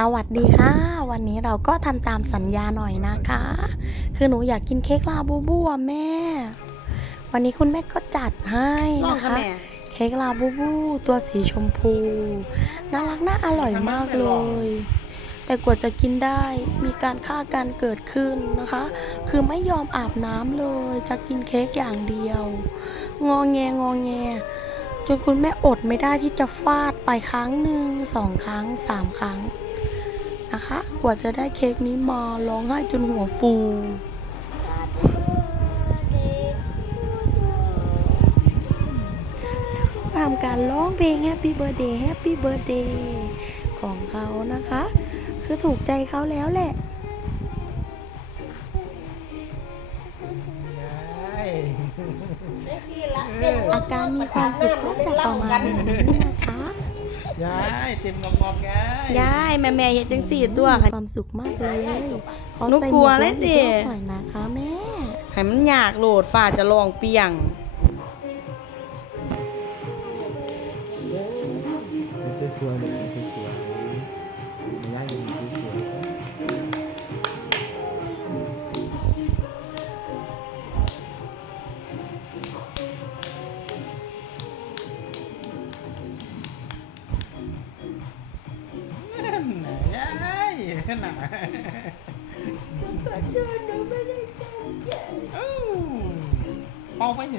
สวัสดีค่ะ วันนี้เราก็ทำตามสัญญาหน่อยนะคะ คือหนูอยากกินเค้กลาบูบูอะแม่ วันนี้คุณแม่ก็จัดให้ลองนะค่ะคะแม่เค้กลาบูบูตัวสีชมพู น่ารักน่าอร่อยมากเลย แต่กว่าจะกินได้มีการฆ่ากันเกิดขึ้นนะคะ คือไม่ยอมอาบน้ำเลย จะกินเค้กอย่างเดียว งอแงงอแงจนคุณแม่อดไม่ได้ที่จะฟาดไปครั้งหนึ่งสองครั้งสามครั้ง นะคะ กว่าจะได้เค้กนี้มาร้องไห้จนหัวฟูทำการร้องเพลง Happy Birthday Happy Birthday ของเขานะคะ คือถูกใจเขาแล้วแหละอาการมีความสุขก็จะประมาณนี้นะคะ ยายเต็มงอมๆยายยายแม่แม่เฮ็ดจังสี่ตัวมีค่ะความสุขมากเลยขอหนูใส่กลัวหมเลยดิกหน่อยนะคะแม่ให้มันยากโหลดฝ่าจะลองเปียงสวยๆสวยายนั่นน่ะเอ้าเป่าไปห